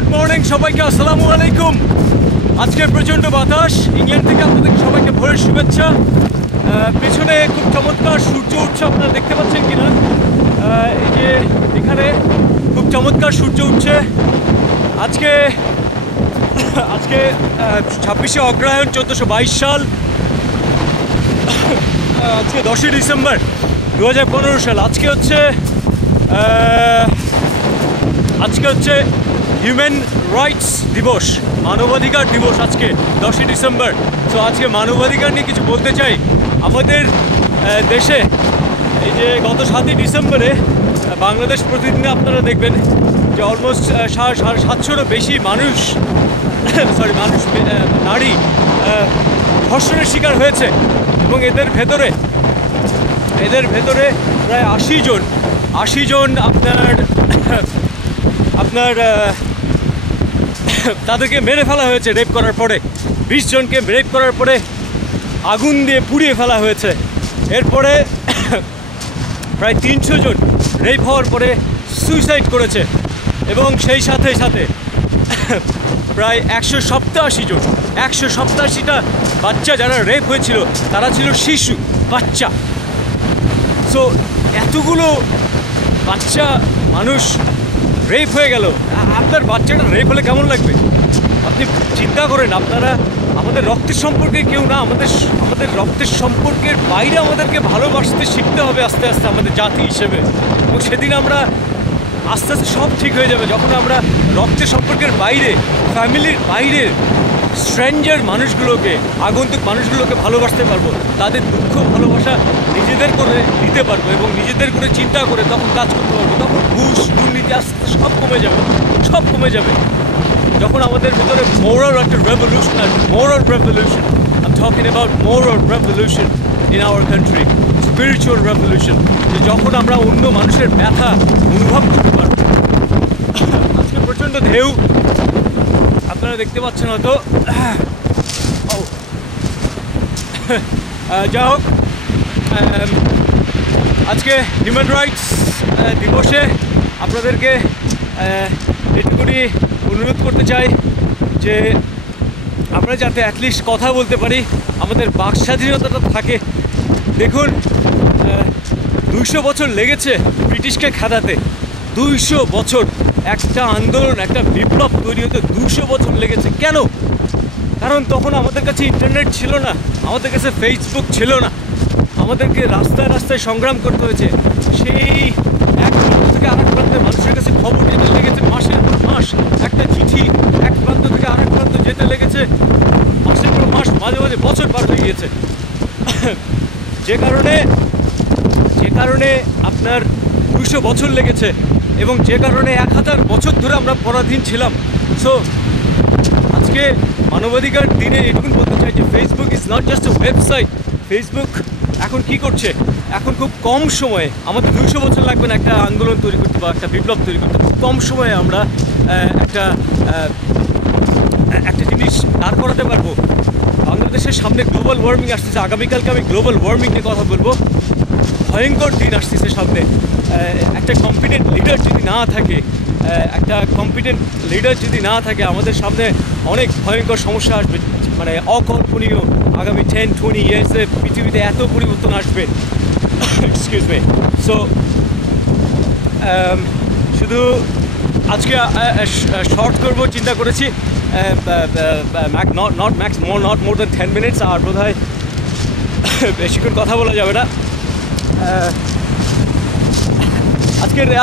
Good morning সবাইকে, আসসালামু আলাইকুম। আজকে প্রচণ্ড বাতাস, ইংল্যান্ড থেকে আপনাদের সবাইকে ভোরের শুভেচ্ছা। পেছনে খুব চমৎকার সূর্য উঠছে, আপনারা দেখতে পাচ্ছেন কিনা? এই যে এখানে খুব চমৎকার সূর্য উঠছে। আজকে 26শে অগ্রহায়ণ 1422 সাল। আজকে 10ই ডিসেম্বর 2015 সাল। আজকে হচ্ছে হিউম্যান রাইটস দিবস, মানবাধিকার দিবস। আজকে 10ই ডিসেম্বর। তো আজকে মানবাধিকার নিয়ে কিছু বলতে চাই। আমাদের দেশে এই যে গত 7ই ডিসেম্বরে বাংলাদেশ প্রতিদিনে আপনারা দেখবেন যে অলমোস্ট 700-রও বেশি নারী ধর্ষণের শিকার হয়েছে। এবং এদের ভেতরে প্রায় 80 জন আপনার তাদেরকে মেরে ফেলা হয়েছে রেপ করার পরে। 20 জনকে রেপ করার পরে আগুন দিয়ে পুড়িয়ে ফেলা হয়েছে। এরপরে প্রায় 300 জন রেপ হওয়ার পরে সুইসাইড করেছে। এবং সেই সাথে প্রায় 187টা বাচ্চা যারা রেপ হয়েছিল তারা ছিল শিশু বাচ্চা। সো এতগুলো বাচ্চা মানুষ রেপ হয়ে গেল। আপনার বাচ্চাটা রেপ হলে কেমন লাগবে? আপনি চিন্তা করেন। আপনারা আমাদের রক্তের সম্পর্কে কেউ না, আমাদের রক্তের সম্পর্কের বাইরে আমাদেরকে ভালোবাসতে শিখতে হবে আস্তে আস্তে আমাদের জাতি হিসেবে। এবং সেদিন আমরা আস্তে আস্তে সব ঠিক হয়ে যাবে যখন আমরা রক্তের সম্পর্কের বাইরে, ফ্যামিলির বাইরে স্ট্রেঞ্জার মানুষগুলোকে, আগন্তুক মানুষগুলোকে ভালোবাসতে পারবো। তাদের দুঃখ ভালোবাসা নিজেদের করে দিতে পারবো এবং নিজেদের করে চিন্তা করে তখন কাজ করতে পারবো। তখন ঘুষ, দুর্নীতি আস্তে আস্তে সব কমে যাবে। যখন আমাদের ভিতরে মোরাল একটা রেভলিউশন আসবে, moral revolution. I'm talking about moral revolution in our country, spiritual revolution. যখন আমরা অন্য মানুষের ব্যথা অনুভব করতে পারবো। আজকে প্রচণ্ড ঢেউ আপনারা দেখতে পাচ্ছেন হয়তো। যা হোক, আজকে হিউম্যান রাইটস দিবসে আপনাদেরকে এটুকুনি অনুরোধ করতে চাই যে আমরা যাতে অ্যাটলিস্ট কথা বলতে পারি, আমাদের বাক স্বাধীনতাটা থাকে। দেখুন, 200 বছর লেগেছে ব্রিটিশকে খেদাতে। 200 বছর, একটা আন্দোলন, একটা বিপ্লব তৈরি হতে 200 বছর লেগেছে। কেন? কারণ তখন আমাদের কাছে ইন্টারনেট ছিল না, আমাদের কাছে ফেসবুক ছিল না। আমাদেরকে রাস্তায় সংগ্রাম করতে হয়েছে। সেই এক প্রান্ত থেকে আরেক প্রান্তের মানুষের কাছে খবর যেতে লেগেছে মাসের পর মাস। একটা চিঠি এক প্রান্ত থেকে আরেক প্রান্ত যেতে লেগেছে মাসের পর মাস, মাঝে মাঝে বছর পার হয়ে গিয়েছে। যে কারণে আপনার 200 বছর লেগেছে এবং যে কারণে 1000 বছর ধরে আমরা পরাধীন ছিলাম। সো আজকে মানবাধিকার দিনে এটুকু বলতে চাই যে Facebook is not just a website. Facebook এখন কি করছে? এখন খুব কম সময়ে, আমাদের 200 বছর লাগবে না একটা আন্দোলন তৈরি করতে বা একটা বিপ্লব তৈরি করতে। খুব কম সময়ে আমরা একটা জিনিস দাঁড় করাতে পারবো। বাংলাদেশের সামনে গ্লোবাল ওয়ার্মিং আসতেছে। আগামীকালকে আমি গ্লোবাল ওয়ার্মিং নিয়ে কথা বলবো। ভয়ঙ্কর দিন আসতেছে সামনে। একটা কম্পিটেন্ট লিডার যদি না থাকে আমাদের সামনে অনেক ভয়ঙ্কর সমস্যা আসবে। মানে অকল্পনীয় আগামী 10-20 ইয়ার্সে পৃথিবীতে এত পরিবর্তন আসবে। Excuse me. সো শুধু আজকে শর্ট করবো চিন্তা করেছি। Not more than 10 minutes. আর বোধ হয় বেশিক্ষণ কথা বলা যাবে না।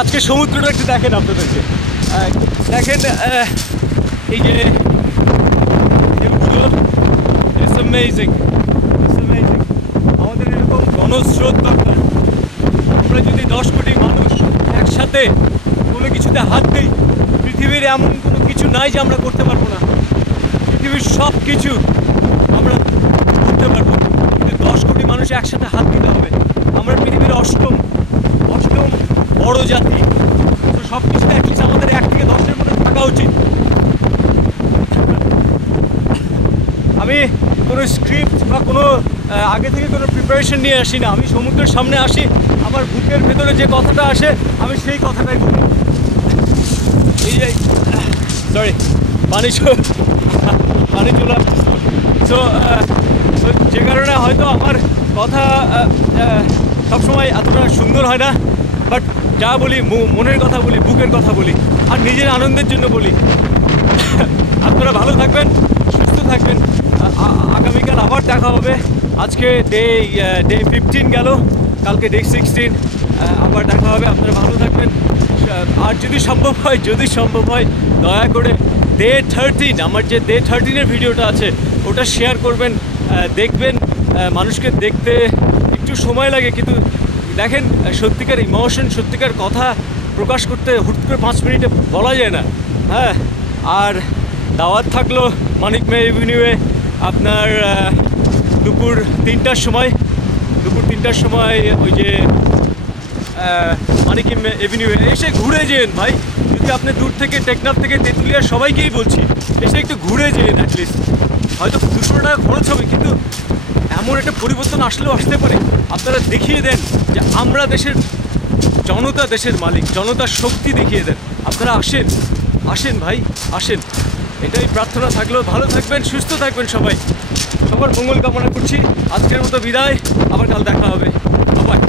আজকে সমুদ্রটা একটু দেখেন আপনাদেরকে। দেখেন এই যে It's amazing. আমাদের এরকম জনস্রোত দরকার। আমরা যদি 10 কোটি মানুষ একসাথে কোনো কিছুতে হাত দিই, পৃথিবীর এমন কোনো কিছু নাই যে আমরা করতে পারবো না। পৃথিবীর সব কিছু আমরা করতে পারবো, কিন্তু 10 কোটি মানুষ একসাথে হাত দিতে হবে। আমরা পৃথিবীর অষ্টম বড় জাতি। তো সব কিছুতে অ্যাটলিস্ট আমাদের 1 থেকে 10-এর মধ্যে থাকা উচিত। আমি কোনো স্ক্রিপ্ট বা কোনো আগে থেকে কোনো প্রিপারেশন নিয়ে আসি না। আমি সমুদ্রের সামনে আসি, আমার বুকের ভেতরে যে কথাটা আসে আমি সেই কথাটাই বলি। এই যে সরি পানি চলে। সো যে কারণে হয়তো আমার কথা সবসময় এতটা সুন্দর হয় না, বাট যা বলি মনের কথা বলি, বুকের কথা বলি, আর নিজের আনন্দের জন্য বলি। আপনারা ভালো থাকবেন, সুস্থ থাকবেন। আগামীকাল আবার দেখা হবে। আজকে ডে 15 গেল, কালকে ডে 16, আবার দেখা হবে। আপনারা ভালো থাকবেন। আর যদি সম্ভব হয় দয়া করে ডে 13, আমার যে ডে 13-এর ভিডিওটা আছে ওটা শেয়ার করবেন, দেখবেন। মানুষকে দেখতে একটু সময় লাগে, কিন্তু দেখেন সত্যিকার ইমোশন, সত্যিকার কথা প্রকাশ করতে হুট করে 5 মিনিটে বলা যায় না। হ্যাঁ, আর দাওয়াত থাকলো মানিক মে এভিনিউয়ে আপনার দুপুর 3টার সময় ওই যে মানিক এভিনিউয়ে এসে ঘুরে যেন ভাই। যদি আপনি দূর থেকে টেকনাফ থেকে তেঁতুলিয়া সবাইকেই বলছি, এসে একটু ঘুরে যেন অ্যাটলিস্ট। হয়তো 200 টাকা খরচ হবে, কিন্তু এমন একটা পরিবর্তন আসলেও আসতে পারে। আপনারা দেখিয়ে দেন যে আমরা জনতা দেশের মালিক, জনতার শক্তি দেখিয়ে দেন। আপনারা আসেন ভাই, আসেন। এটাই প্রার্থনা থাকলো। ভালো থাকবেন, সুস্থ থাকবেন সবাই। সবার মঙ্গল কামনা করছি। আজকের মতো বিদায়, আবার কাল দেখা হবে। বাই।